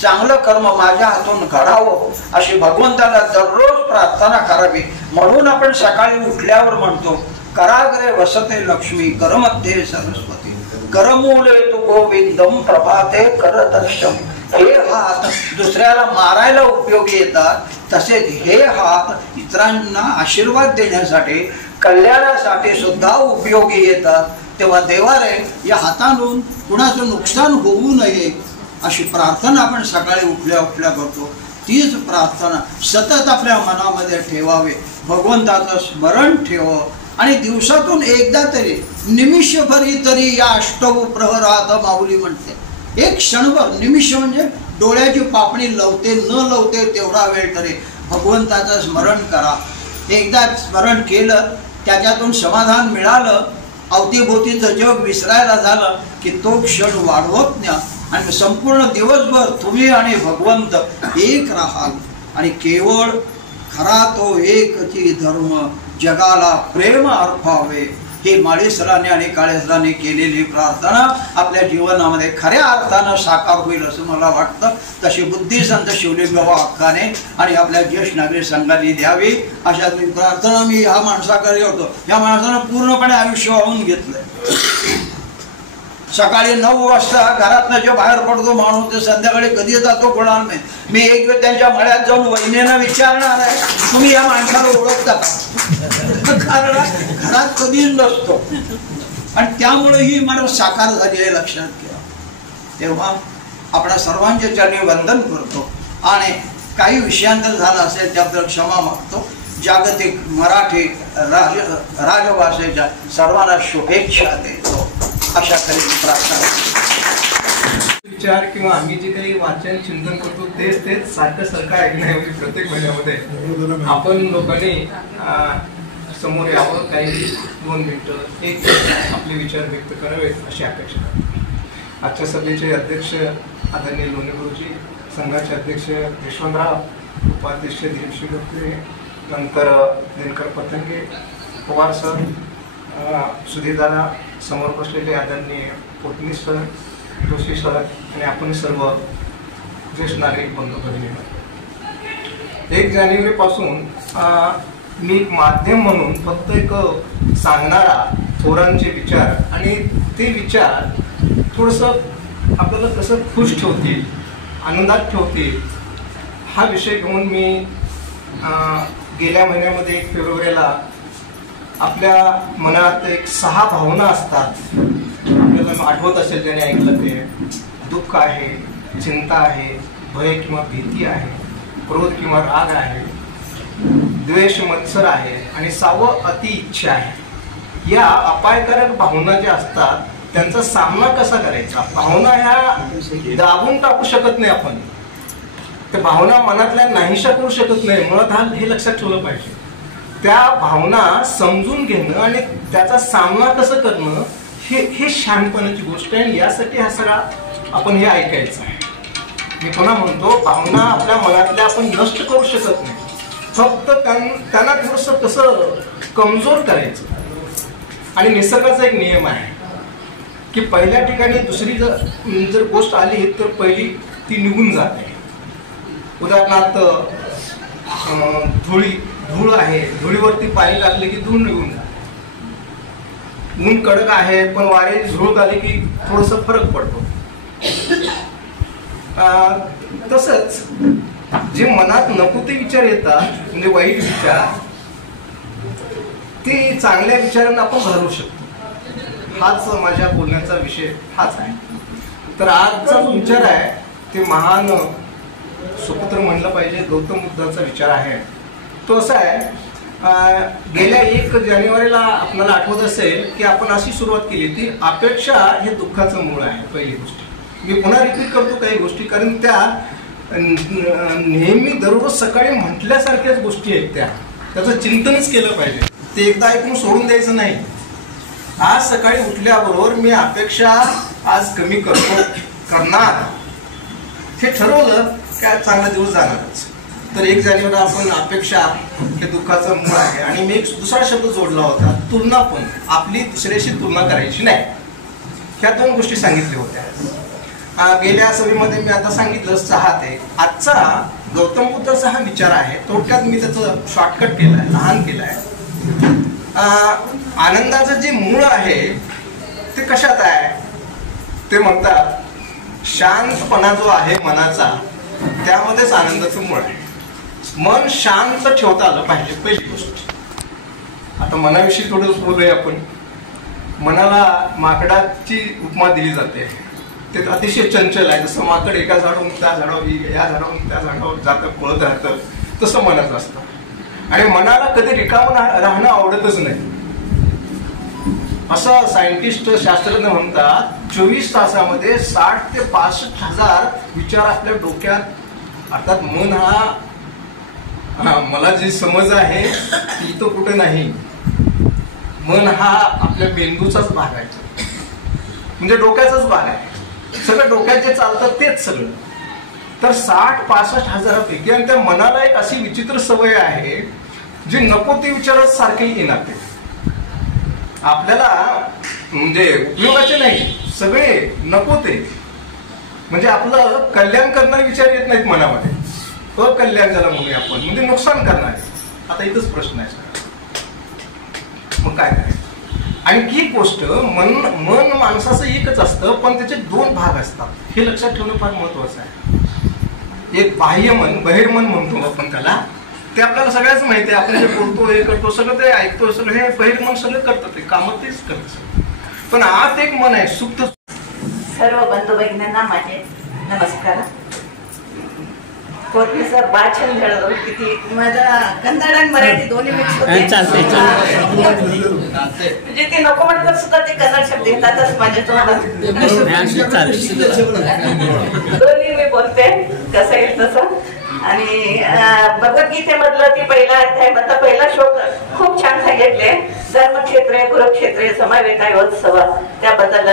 चांगलं कर्म माझ्या हातून घडावं अशी भगवंताला दररोज प्रार्थना करावी. म्हणून आपण सकाळी उठल्यावर म्हणतो, कराग्रे वसते लक्ष्मी करमध्ये सरस्वती करमूले तू गोविंदम प्रभाते करदर्शम. हे हात दुसऱ्याला मारायला उपयोगी येतात, तसेच हे हात इतरांना आशीर्वाद देण्यासाठी, कल्याणासाठी सुद्धा उपयोगी येतात. तेव्हा देवारे या हातांतून कुणाचं नुकसान होऊ नये अशी प्रार्थना आपण सकाळी उठल्या उठल्या करतो. तीच प्रार्थना सतत आपल्या मनामध्ये ठेवावे, भगवंताचं स्मरण ठेव आणि दिवसातून एकदा तरी निमिषभरी तरी या अष्टव प्रहरात माऊली म्हणते. एक क्षणभर, निमिष म्हणजे डोळ्याची पापणी लवते न लवते तेवढा वेळ तरी भगवंताचं स्मरण करा. एकदा स्मरण केलं, त्याच्यातून समाधान मिळालं, अवतीभोवतीचं जग विसरायला झालं की तो क्षण वाढवत न्या. आणि संपूर्ण दिवसभर तुम्ही आणि भगवंत एक राहाल आणि केवळ खरा तो एकची धर्म जगाला प्रेम अर्पावे ही माळी सरांनी आणि काळे सरांनी केलेली प्रार्थना आपल्या जीवनामध्ये खऱ्या अर्थानं साकार होईल असं मला वाटतं. तशी बुद्धी संत शिवलिंग बाबा हक्काने आणि आपल्या ज्येष्ठ नागरिक संघाने द्यावी अशा प्रार्थना मी ह्या माणसाकडे होतो. या माणसानं पूर्णपणे आयुष्य वाहून घेतलंय. सकाळी 9 वाजता घरातनं जे बाहेर पडतो माणूस ते संध्याकाळी कधी जातो कोणाला नाही. मी एक वेळ त्यांच्या मळ्यात जाऊन वहिनीनं विचारणार आहे तुम्ही या माणसाला ओळखता का, कारण घरात कधीच नसतो आणि त्यामुळे ही माणूस साकार झाली आहे लक्षात घ्या. तेव्हा आपल्या सर्वांचे चरणी वंदन करतो आणि काही विषयांतर झाला असेल त्याबद्दल क्षमा मागतो. जागतिक मराठी राजभाषेच्या सर्वांना शुभेच्छा देतो अशा तऱ्हेची प्रार्थना. विचार किंवा आम्ही जे काही वाचन चिंतन करतो तेच सारखं ऐकण्याऐवजी प्रत्येक महिन्यामध्ये आपण लोकांनी समोर यावं, काही 2 मिनिटं एक आपले विचार व्यक्त करावेत अशी अपेक्षा. आजच्या सभेचे अध्यक्ष आदरणीय लोणे गुरुजी, संघाचे अध्यक्ष यशवंतराव, उपाध्यक्ष दिलीप शिवगोत्रे, नंतर दिनकर पतंगे, पवार सर, सुधीरदादा, समोर बसलेले आदरणीय पोटनीस सर, जोशी सर आणि आपण सर्व ज्येष्ठ नागरिक बंधू भगिनी. 1 जानेवारीपासून मी एक माध्यम म्हणून फक्त एक सांगणारा थोरांचे विचार आणि ते विचार थोडंसं आपल्याला कसं खुश ठेवतील, आनंदात ठेवतील हा विषय घेऊन मी गेल्या महिन्यामध्ये 1 फेब्रुवारीला आपल्या मनात एक 6 भावना असतात. आपल्याला आठवत असेल ज्याने ऐकलं ते दुःख आहे, चिंता आहे, भय किंवा भीती आहे, क्रोध किंवा राग आहे, द्वेष मत्सर आहे आणि 6वं अति इच्छा आहे. या अपायकारक भावना ज्या असतात त्यांचा सामना कसा करायचा. भावना ह्या दाबून टाकू शकत नाही आपण, त्या भावना मनातल्या नाहीशा करू शकत नाही. मुळात हे लक्षात ठेवलं पाहिजे. त्या भावना समजून घेणं आणि त्याचा सामना कसं करणं हे शहाणपणाची गोष्ट आहे आणि यासाठी हा सगळा आपण हे ऐकायचं आहे. मी पुन्हा म्हणतो, भावना आपल्या मनातल्या आपण नष्ट करू शकत नाही, फक्त त्यांना थोडंसं कसं कमजोर करायचं. आणि निसर्गाचा एक नियम आहे की पहिल्या ठिकाणी दुसरी जर गोष्ट आली तर पहिली ती निघून जाते. उदाहरणार्थ धूळ आहे, धुळीवरती पाणी टाकले की धूळ निघून जाते. ऊन कडक आहे पण वाऱ्याची झुळूक आली की थोडंसं फरक पडतो. तसंच जे मनात नको ते विचार येतात म्हणजे वाईट विचार, ते चांगल्या विचारांना आपण घालवू शकतो. हाच माझ्या बोलण्याचा विषय हाच आहे. तर आजचा जो विचार आहे ते महान सुपुत्र म्हणलं पाहिजे गौतम बुद्धांचा विचार आहे. तो असा आहे, गेल्या 1 जानेवारीला आपल्याला आठवत असेल की आपण अशी सुरुवात केली ती अपेक्षा हे दुःखाचं मूळ आहे. पहिली गोष्ट मी पुन्हा रिपीट करतो काही गोष्टी, कारण त्या नेहमी दररोज सकाळी म्हटल्यासारख्याच गोष्टी आहेत. त्याचं चिंतनच केलं पाहिजे. ते एकदा ऐकून सोडून द्यायचं नाही. आज सकाळी उठल्याबरोबर मी अपेक्षा आज कमी करणार हे ठरवलं काय चांगला दिवस जाणारच. तर 1 जानेवारी आपण अपेक्षा हे दुःखाचं मूळ आहे. आणि मी एक दुसरा शब्द जोडला होता, तुलना. पण आपली दुसऱ्याशी तुलना करायची नाही. ह्या 2 गोष्टी सांगितल्या होत्या गेल्या सभेमध्ये. मी आता सांगितलं 6 ते. आजचा गौतम बुद्धाचा हा विचार आहे. थोडक्यात मी त्याचं शॉर्टकट केलंय, लहान केलंय. आनंदाचं जे मूळ आहे ते कशात आहे ते म्हणतात, शांतपणा जो आहे मनाचा त्यामध्येच आनंदाचं मूळ आहे. मन शांत ठेवता आलं पाहिजे पहिली गोष्ट. आता मनाविषयी थोडं बोलूया आपण. मनाला माकडाची उपमा दिली जाते. ते अतिशय चंचल आहे. जसं माकड एका झाडावरून त्या झाडावर, या झाडावरून त्या झाडावर जातं, पळत राहतं, तसं मनाचं असतं. आणि मनाला कधी रिकामं राहणं आवडतच नाही. असं सायंटिस्ट शास्त्रज्ञ म्हणतात 24 तासामध्ये 60 ते 65 हजार विचार आपल्या डोक्यात. अर्थात मन हा मला जी समज आहे ती तो कुठे नाही. मन हा आपल्या मेंदूचाच भाग आहे, म्हणजे डोक्याचाच भाग आहे. सगळं डोक्यात जे चालतं तेच सगळं. तर 60-65 हजारापैकी, आणि त्या मनाला एक अशी विचित्र सवय आहे जी नको ते विचारत सारखे येणार. ते आपल्याला म्हणजे उपयोगाचे नाही, सगळे नको ते, म्हणजे आपलं कल्याण करणारे विचार येत नाहीत मनामध्ये, अकल्याण ज्याला म्हणूया आपण, म्हणजे नुकसान करणारे. आता इथंच प्रश्न आहे मग काय करायचं. आणखी एक गोष्ट, मन माणसाचं एकच असतं, पण त्याचे 2 भाग असतात. हे लक्षात ठेवणं फार महत्वाचं आहे. एक बाह्य मन, बहिर्मन म्हणतो आपण त्याला, ते आपल्याला सगळ्याच माहिती आहे. आपण जे बोलतो, हे करतो, सगळं ते ऐकतो, सगळं हे बहिर्मन सगळं करतं, ते कामं तेच करतं. पण आत एक मन आहे सुप्त. सर्व बंधू भगिनींना माझे नमस्कार. प्रोफेसर वाचन घडवलं किती माझा कन्नड आणि मराठी दोन्ही मिक्स होते, म्हणजे ते नको म्हणतात सुद्धा ते कन्नड शब्द येतातच माझ्या तोंडात. दोन्ही मी बोलते कसं येईल तसं. आणि भगवद्गीतेमधलं ती पहिला अध्याय मधला पहिला श्लोक खूप छान सांगितले. धर्मक्षेत्रे कुरुक्षेत्रे समवेतायोत्सव, त्याबद्दल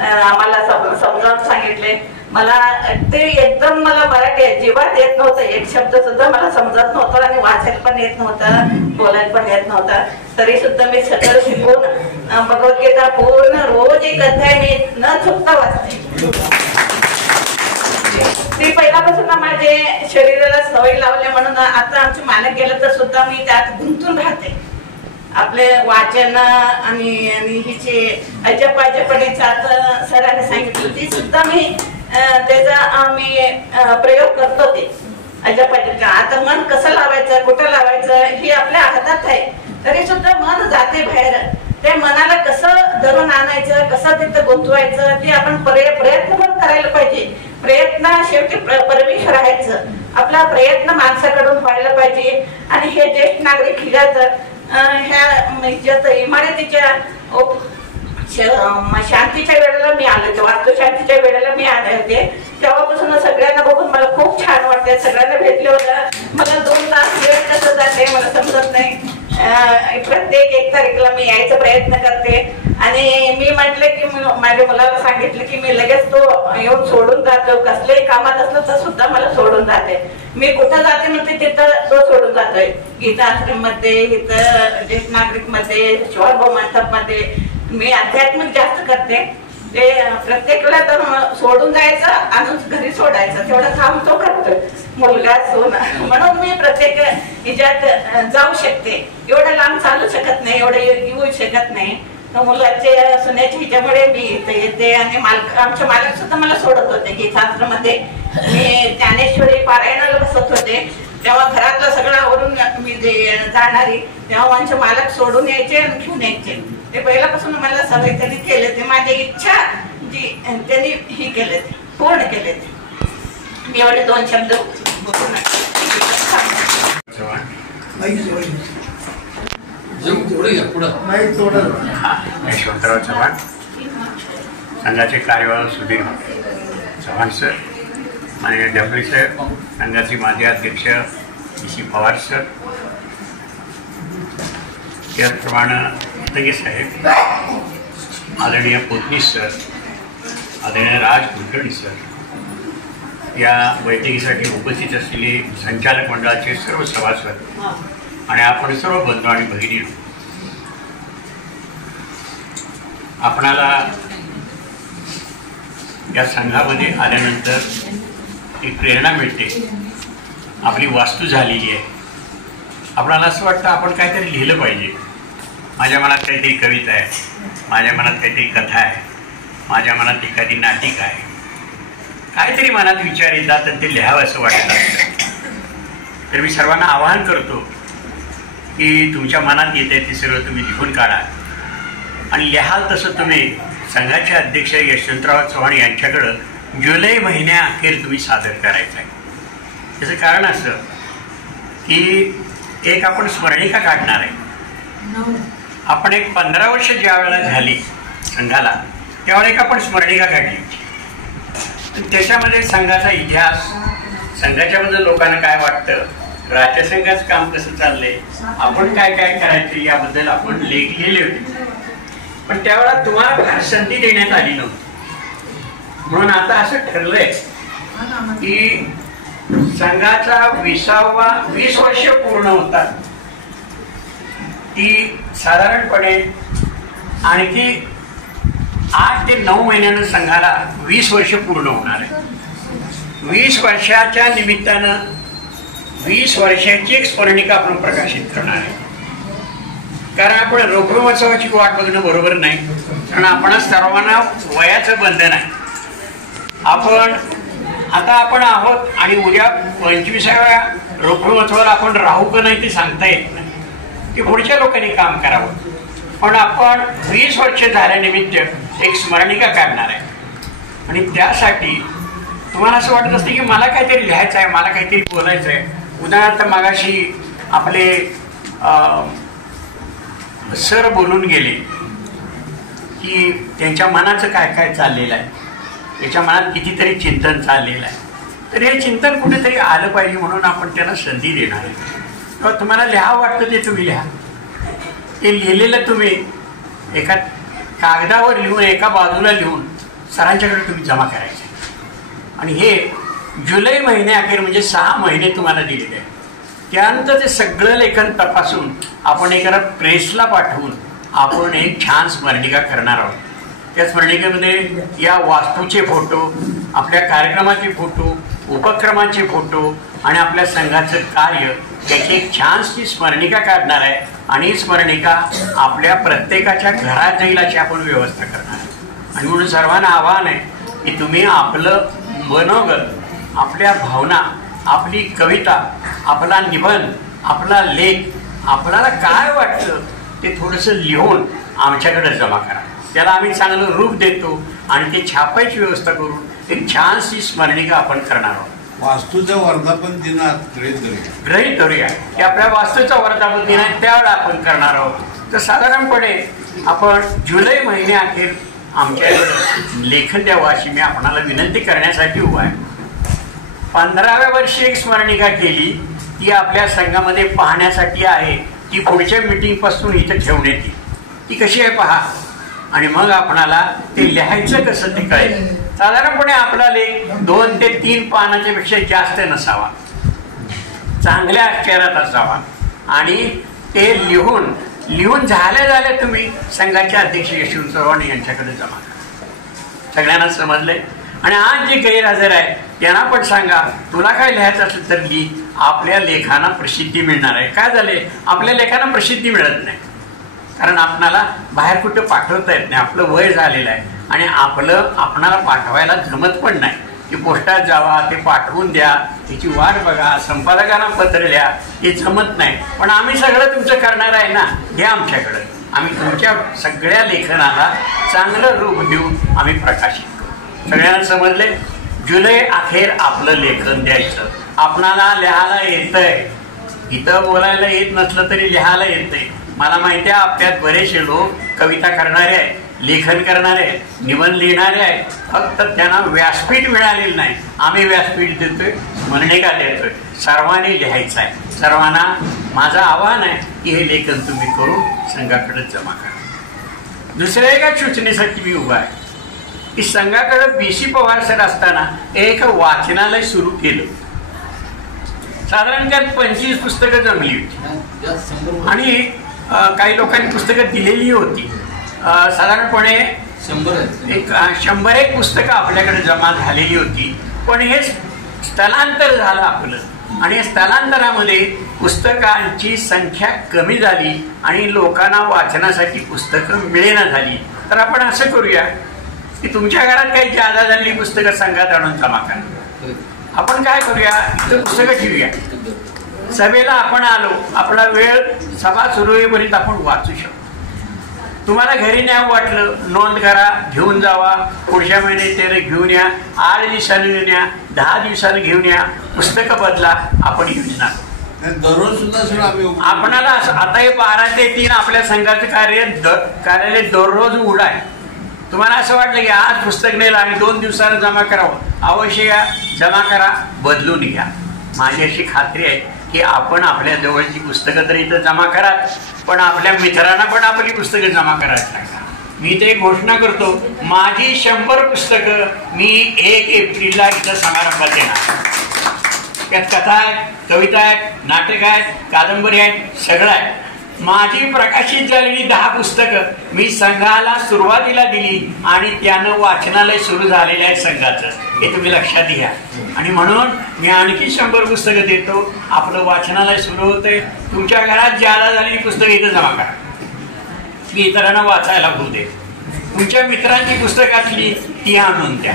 आम्हाला समजावून सांगितले. मला ते एकदम मला मराठी अजिबात येत नव्हतं, एक शब्द सुद्धा मला समजत नव्हतं आणि वाचायला पण येत नव्हतं, बोलायला पण येत नव्हतं. तरी सुद्धा मी सगळं शिकून भगवद्गीता पूर्ण रोज एक अध्याय मी न चुकता वाचते. ती पहिल्यापासून माझे शरीराला सवय लावले म्हणून आता आमचे मालक गेलं तर सुद्धा मी त्यात गुंतून राहते. आपले वाचन आणि हिचे अजपाजपणीचं आता सरांनी सांगितलं, ती सुद्धा मी त्याचा मी प्रयोग करतो. ते अजपाजप आता मन कसं लावायचं, कुठं लावायचं हे आपल्या हातात आहे. तरी सुद्धा मन जाते बाहेर. त्या मनाला कसं धरून आणायचं, कसं तिथं गुंतवायचं, ते आपण प्रयत्न पण करायला पाहिजे. प्रयत्न शेवटी परमेश्वर आहेच. आपला प्रयत्न माणसाकडून व्हायला पाहिजे. आणि हे ज्येष्ठ नागरिक ह्या इमारतीच्या शांतीच्या वेळेला मी आले होते, वास्तुशांतीच्या वेळेला मी आले होते. तेव्हापासून सगळ्यांना बघून मला खूप छान वाटते. सगळ्यांना भेटले होतं. मला 2 तास वेळ कसं जाते मला समजत नाही. प्रत्येक 1 तारीखला मी यायचा प्रयत्न करते. आणि मी म्हटले की माझ्या मुलाला सांगितलं की मी लगेच तो येऊन सोडून जातो. कसल्याही कामात असलं तर सुद्धा मला सोडून जाते. मी कुठं जाते म्हणते तिथं तो सोडून जातोय. गीता आश्रम मध्ये, इथं ज्येष्ठ नागरिक मध्ये, शिवाभाऊ मंडप मध्ये मी अध्यात्मिक जास्त करते. ते प्रत्येकाला तर सोडून जायचं आणि घरी सोडायचं, तेवढं काम तो करतोय. मुलगा सून म्हणून मी प्रत्येक ह्याच्यात जाऊ शकते. एवढं लांब चालू शकत नाही, एवढं येऊ शकत नाही. तर मुलाचे सुनेच्या हिच्यामुळे मी इथे येते. आणि आमचे मालक सुद्धा मला सोडत होते. गीताश्रममध्ये मी ज्ञानेश्वरी पारायणाला बसत होते. तेव्हा घरातलं सगळं आवरून मी जे जाणारी, तेव्हा आमचे मालक सोडून यायचे आणि घेऊन यायचे. ते पहिल्यापासून मला सवय त्यांनी केले. ते माझी इच्छा जी त्यांनी ही केले, ते पूर्ण केले. ते मी एवढे 2 शब्द बोलून यशवंतराव चव्हाण, संघाचे कार्यवाह सुधीर चव्हाण सर, माननीय डबरी साहेब, संघाचे माजी अध्यक्ष सी पवार सर, त्याचप्रमाणे तगे साहेब, आदरणीय पोतनीस सर, आदरणीय राज कुलकर्णी सर, या बैठकीसाठी उपस्थित असलेले संचालक मंडळाचे सर्व सभासद आणि आपण सर्व बंधू आणि भगिनी, आपणाला या संघामध्ये आल्यानंतर एक प्रेरणा मिळते. आपली वास्तू झालेली आहे. आपल्याला असं वाटतं आपण काहीतरी लिहिलं पाहिजे. माझ्या मनात काहीतरी कविता आहे, माझ्या मनात काहीतरी कथा आहे, माझ्या मनात एखादी नाटिका आहे. काहीतरी मनात विचार येतात आणि ते लिहावं असं वाटत असतं. तर मी सर्वांना आवाहन करतो की तुमच्या मनात येते ते सगळं तुम्ही लिहून काढा आणि लिहाल तसं तुम्ही संघाचे अध्यक्ष यशवंतराव चव्हाण यांच्याकडं जुलै महिन्याअखेर तुम्ही सादर करायचं आहे. त्याचं कारण असं की एक आपण स्मरणिका काढणार आहे. आपण एक 15 वर्ष ज्या वेळेला झाली संघाला, त्यावेळेला एक आपण स्मरणिका काढली. त्याच्यामध्ये संघाचा इतिहास, संघाच्याबद्दल लोकांना काय वाटतं, राज्यसंघाचं काम कसं चाललंय, आपण काय काय करायचं याबद्दल आपण लेख लिहिले होते. पण त्यावेळेला तुम्हाला संधी देण्यात आली नव्हती. म्हणून आता असं ठरलंय की संघाचा 20 वर्ष पूर्ण होतात ती साधारणपणे आणखी 8 ते 9 महिन्यानं संघाला 20 वर्ष पूर्ण होणार आहे. 20 वर्षाच्या निमित्तानं 20 वर्षाची एक स्मरणिका आपण प्रकाशित करणार आहे. कारण आपण रोखो महोत्सवाची वाट बघणं बरोबर नाही, कारण आपण सर्वांना वयाचं बंधन आहे. आपण आहोत आणि उद्या 25व्या रोखो महोत्सवाला आपण राहू का नाही ते सांगता येत नाही, की पुढच्या लोकांनी काम करावं. पण आपण 20 वर्ष झाल्यानिमित्त एक स्मरणिका काढणार आहे. आणि त्यासाठी तुम्हाला असं वाटत असते की मला काहीतरी लिहायचं आहे, मला काहीतरी बोलायचं आहे. उदाहरणार्थ मागाशी आपले सर बोलून गेले की त्यांच्या मनाचं काय काय चाललेलं आहे, त्याच्या मनात कितीतरी चिंतन चाललेलं आहे. तर हे चिंतन कुठेतरी आलं पाहिजे म्हणून आपण त्यांना संधी देणार आहे. किंवा तुम्हाला लिहावं वाटतं ते तुम्ही लिहा. ते लिहिलेलं तुम्ही एका कागदावर लिहून एका बाजूला लिहून सरांच्याकडे तुम्ही जमा करायचे. आणि हे जुलै महिन्याअखेर म्हणजे 6 महिने तुम्हाला दिलेले आहे. त्यानंतर ते सगळं लेखन तपासून आपण एका प्रेसला पाठवून आपण एक छान स्मरणिका करणार आहोत. त्या स्मरणिकेमध्ये या वास्तूचे फोटो, आपल्या कार्यक्रमाचे फोटो, उपक्रमांचे फोटो आणि आपल्या संघाचं कार्य याची एक छानशी स्मरणिका काढणार आहे. आणि स्मरणिका आपल्या प्रत्येकाच्या घरात जाईल अशी आपण व्यवस्था करणार आहे. आणि म्हणून सर्वांना आवाहन आहे की तुम्ही आपलं मनोगत, आपल्या भावना, आपली कविता, आपला निबंध, आपला लेख, आपल्याला काय वाटतं ते थोडंसं लिहून आमच्याकडे जमा करा. त्याला आम्ही चांगलं रूप देतो आणि ते छापायची व्यवस्था करून एक छानशी स्मरणिका आपण करणार आहोत. वास्तूचा वर्धापन दिनात गृहीत धरूया की आपल्या वास्तूचा वर्धापन दिन आहे त्यावेळेला आपण करणार आहोत. तर साधारणपणे आपण जुलै महिन्याअखेर आमच्याकडं लेखन द्यावं अशी मी आपणाला विनंती करण्यासाठी उभा आहे. 15व्या वर्षी एक स्मरणिका केली ती आपल्या संघामध्ये पाहण्यासाठी आहे. ती पुढच्या मीटिंगपासून इथं ठेवण्यात येईल. ती कशी आहे पहा आणि मग आपणाला ते लिहायचं कसं ते कळेल. साधारणपणे आपला लेख 2 ते 3 पानाच्या पेक्षा जास्त नसावा, चांगल्या अक्षरात असावा. आणि ते लिहून झाल्या तुम्ही संघाचे अध्यक्ष यशवंत चव्हाण यांच्याकडे जमा करा. सगळ्यांना समजलंय. आणि आज जे गैरहजर आहे त्यांना पण सांगा, तुला काय लिहायचं असेल तर लिही. आपल्या लेखांना प्रसिद्धी मिळणार आहे. काय झाले, आपल्या लेखांना प्रसिद्धी मिळत नाही कारण आपणाला बाहेर कुठं पाठवता येत नाही. आपलं वय झालेलं आहे आणि आपणाला पाठवायला जमत पण नाही. की पोस्टात जावा, ते पाठवून द्या, त्याची वाट बघा, संपादकांना पत्र लिहा, हे जमत नाही. पण आम्ही सगळं तुमचं करणार आहे ना, हे आमच्याकडं. आम्ही तुमच्या सगळ्या लेखनाला चांगलं रूप देऊन आम्ही प्रकाशित करू. सगळ्यांना समजले. जुलै अखेर आपलं लेखन द्यायचं. आपणाला लिहायला येतंय, इथं बोलायला येत नसलं तरी लिहायला येतंय. मला माहिती आहे आपल्यात बरेचसे लोक कविता करणारे आहेत, लेखन करणारे आहेत, निबंध लिहिणारे आहेत. फक्त त्यांना व्यासपीठ मिळालेलं नाही. आम्ही व्यासपीठ देतोय, स्मरणिका देतोय. सर्वांनी लिहायचं आहे. सर्वांना माझं आवाहन आहे की हे लेखन तुम्ही करून संघाकडे जमा करा. दुसऱ्या एका सूचनेसाठी मी उभा आहे की संघाकडे BC पवार सर असताना एक वाचनालय सुरू केलं. साधारण त्यात 25 पुस्तकं जमली होती आणि काही लोकांनी पुस्तकं दिलेली होती. साधारणपणे 100 पुस्तकं आपल्याकडे जमा झालेली होती. पण हे स्थलांतर झालं आपलं आणि स्थलांतरामध्ये पुस्तकांची संख्या कमी झाली आणि लोकांना वाचनासाठी पुस्तकं मिळेना झाली. तर आपण असं करूया की तुमच्या घरात काही जादा झालेली पुस्तकं संघात आणून जमा करा. आपण काय करूया, इथं पुस्तकं ठेवूया. सभेला आपण आलो, आपला वेळ सभा सुरू होईपर्यंत आपण वाचू शकतो. तुम्हाला घरी न्यावं वाटलं, नोंद करा, घेऊन जावा. पुढच्या महिन्यात ते घेऊन या, 8 दिवसांनी न्या, 10 दिवसांनी घेऊन या. पुस्तकं बदला, आपण घेऊन जा. दररोज सुद्धा आपणाला आता हे 12 ते 3 आपल्या संघाचं कार्यालय दररोज उघडं आहे. तुम्हाला असं वाटलं की आज पुस्तक नेलं आणि 2 दिवसानं जमा करावं, अवश्य या, जमा करा, बदलून घ्या. माझी अशी खात्री आहे की आपण आपल्या जवळची पुस्तकं तर इथं जमा करा, पण आपल्या मित्रांना पण आपली पुस्तकं जमा करायला सांगा. मी ते घोषणा करतो, माझी 100 पुस्तकं मी 1 एप्रिलला इथं समारंभात देणार. त्यात कथा आहेत, कविता आहेत, नाटक आहेत, कादंबरी आहेत, सगळं आहे. माझी प्रकाशित झालेली 10 पुस्तकं मी संघाला सुरुवातीला दिली आणि त्यानं वाचनालय सुरू झालेलं आहे संघाचं, हे तुम्ही लक्षात घ्या. आणि म्हणून मी आणखी 100 पुस्तकं देतो. आपलं वाचनालय सुरू होतंय. तुमच्या घरात ज्यादा झालेली पुस्तकं इथं जमा करा, मी इतरांना वाचायला भरू दे. तुमच्या मित्रांची पुस्तकातली ती आणून द्या,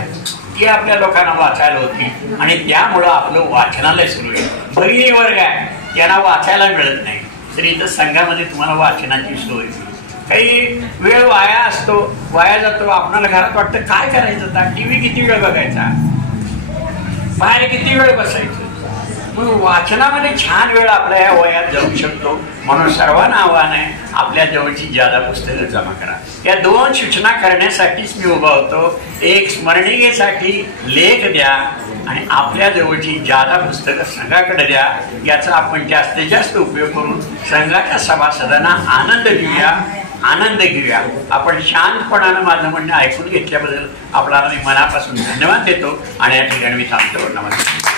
ती आपल्या लोकांना वाचायला होती आणि त्यामुळं आपलं वाचनालय सुरू आहे. भगिनी वर्ग आहे, त्यांना वाचायला मिळत नाही, तर इथं संघामध्ये तुम्हाला वाचनाची सोय. काही वेळ वाया जातो. आपल्याला घरात वाटतं काय करायचं, आता टीव्ही किती वेळ बघायचा, बाहेर किती वेळ बसायचं. मग वाचनामध्ये छान वेळ आपल्या या वयात जाऊ शकतो. म्हणून सर्वांना आव्हान आहे, आपल्या जवळची ज्यादा पुस्तकं जमा करा. या 2 सूचना करण्यासाठीच मी उभा होतो. एक, स्मरणिकेसाठी लेख द्या आणि आपल्या जवळची ज्यादा पुस्तकं संघाकडे द्या. याचा आपण जास्तीत जास्त उपयोग करून संघाच्या सभासदांना आनंद घेऊया. आपण शांतपणानं माझं म्हणणं ऐकून घेतल्याबद्दल आपल्याला मी मनापासून धन्यवाद देतो आणि या ठिकाणी मी थांबतो. नमस्कार.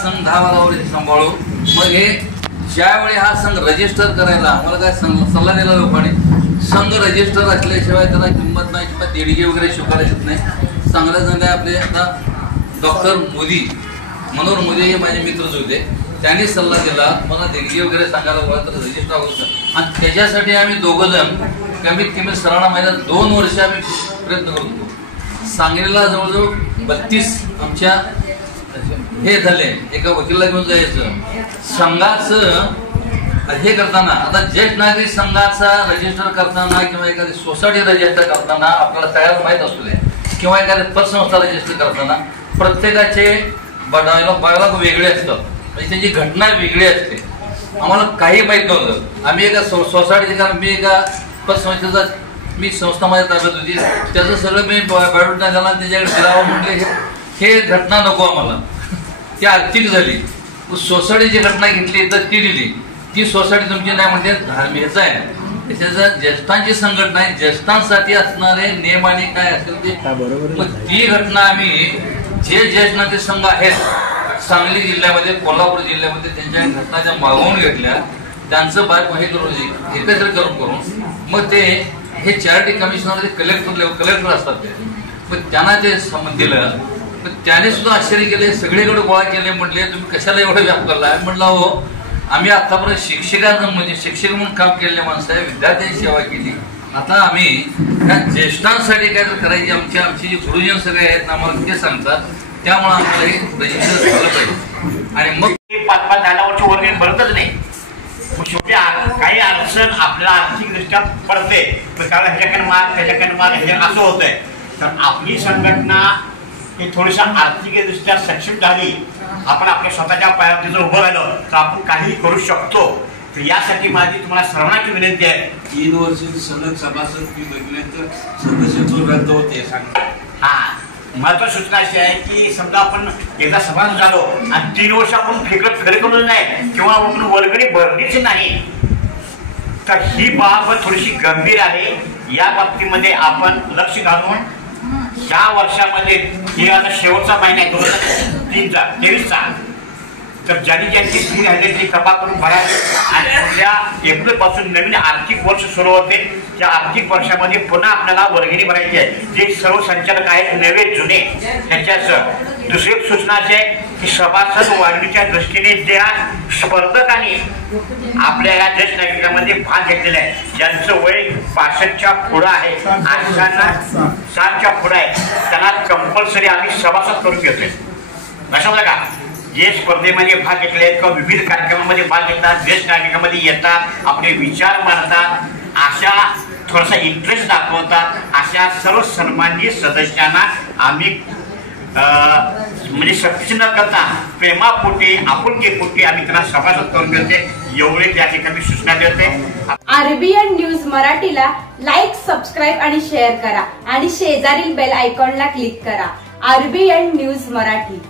संघ 10 वारावर सांभाळू. मग हे ज्यावेळी हा संघ रजिस्टर करायला मला काय सल्ला दिला लोकांनी, संघ रजिस्टर असल्याशिवाय त्याला किंमत नाही किंवा देणगी वगैरे स्वीकारायचं नाही. चांगल्या आपले आता डॉक्टर मनोहर मोदी हे माझे मित्रच होते, त्यांनी सल्ला दिला मला देणगी वगैरे सांगायला बोला तर रजिस्टर होतं. आणि त्याच्यासाठी आम्ही 2 जण कमीत कमी सरांना महिन्यात 2 वर्ष आम्ही प्रयत्न करतो. सांगलीला जवळजवळ 32 आमच्या हे झाले. एका वकिलाला घेऊन जायचं. संघाचं हे करताना आता ज्येष्ठ नागरिक संघाचा रजिस्टर करताना किंवा एखादी सोसायटी रजिस्टर करताना आपल्याला सगळ्याला माहीत असू दे किंवा एखादी पतसंस्था रजिस्टर करताना प्रत्येकाचे बायोला वेगळे असतात, म्हणजे त्यांची घटना वेगळी असते. आम्हाला काही माहीत नव्हतं. आम्ही एका सोसायटीचे, कारण मी एका पतसंस्थेचा मी संस्था माझ्या ताब्यात होती, त्याचं सगळं मी बायोडेटा झाला त्याच्याकडे दिलावं. म्हटले हे घटना नको आम्हाला, ती आर्थिक झाली. सोसायटीची घटना घेतली तर ती दिली. ती सोसायटी तुमची नाही म्हणजे धार्मिकच आहे. त्याच्यात ज्येष्ठांची संघटना आहे, ज्येष्ठांसाठी असणारे नियम आणि काय असेल ते. मग ती घटना आम्ही जे ज्येष्ठ नागरिक संघ आहेत सांगली जिल्ह्यामध्ये, कोल्हापूर जिल्ह्यामध्ये त्यांच्या घटना ज्या मागवून घेतल्या त्यांचं हे करून एकत्र करून मग ते हे चॅरिटी कमिशनर कलेक्टर असतात ते, मग त्यांना ते दिलं. त्याने सुद्धा आश्चर्य केले, सगळीकडे गोळा केले. म्हटले तुम्ही कशाला एवढा व्याप करला? म्हटलं हो आम्ही आतापर्यंत शिक्षकांचं म्हणजे शिक्षक म्हणून काम केलेले माणसं आहे, विद्यार्थ्यांची सेवा केली. आता आम्ही त्या ज्येष्ठांसाठी काय करायची, आमची जे गुरुजन सगळे आहेत आम्हाला ते सांगतात, त्यामुळे आम्हाला हे रजिस्टर झालं पाहिजे. आणि मग 5-5 10 वर्ष वर्ग भरतच नाही. मग शेवटी काही अडचण आपल्याला आर्थिकदृष्ट्या पडते, ह्याच्याकडे माग त्याच्याकडे माग हे असं होतंय. तर आपली संघटना ही थोडीशा आर्थिकदृष्ट्या सक्षम झाली, आपण आपल्या स्वतःच्या पायावरती जर उभं राहिलो तर आपण काहीही करू शकतो. तर यासाठी माझी तुम्हाला सर्वांची विनंती आहे, 3 वर्ष सलग सभासद फी बघितल्यानंतर सदस्यत्व रद्द होते. हा महत्वाची सूचना अशी आहे की समजा आपण एकदा सभासद झालो आणि 3 वर्ष आपण खरे करून नाही किंवा आपण वर्गणी भरलीच नाही, तर ही बाब थोडीशी गंभीर आहे. या बाबतीमध्ये आपण लक्ष घालून या वर्षामध्ये हे आता शेवटचा महिना आहे 2023चा, तर ज्यांची फी राहिली ती कपात करून भरा. आणि पुढल्या एप्रिलपासून नवीन आर्थिक वर्ष सुरू होते. त्या आर्थिक वर्षामध्ये पुन्हा आपल्याला वर्गणी भरायची आहे. जे सर्व संचालक आहेत नवे जुने त्यांच्यासह. दुसरी एक सूचना अशी आहे की सभासद वाढीच्या दृष्टीने ज्या स्पर्धकांनी आपल्या या ज्येष्ठ नागरिकांमध्ये भाग घेतलेला आहे, ज्यांचं वय 65च्या पुढं आहे, 60च्या पुढं आहे, त्यांना कंपल्सरी आम्ही सभासद करून घेतोय. लक्षात का, जे स्पर्धेमध्ये भाग घेतले आहेत किंवा विविध कार्यक्रमामध्ये भाग घेतात, ज्येष्ठ नागरिकांमध्ये येतात, आपले विचार मांडतात, अशा थोडासा इंटरेस्ट दाखवतात, अशा सर्व सन्माननीय सदस्यांना आम्ही म्हणजे सक्ती न करता प्रेमापोटी आपुलकीपोटी आम्ही त्यांना सभासद करून घेते. एवढे त्या ठिकाणी सूचना देते. आरबीएन न्यूज मराठीला लाईक, सबस्क्राईब आणि शेअर करा आणि शेजारील बेल आयकॉनला क्लिक करा. RBN news Marathi.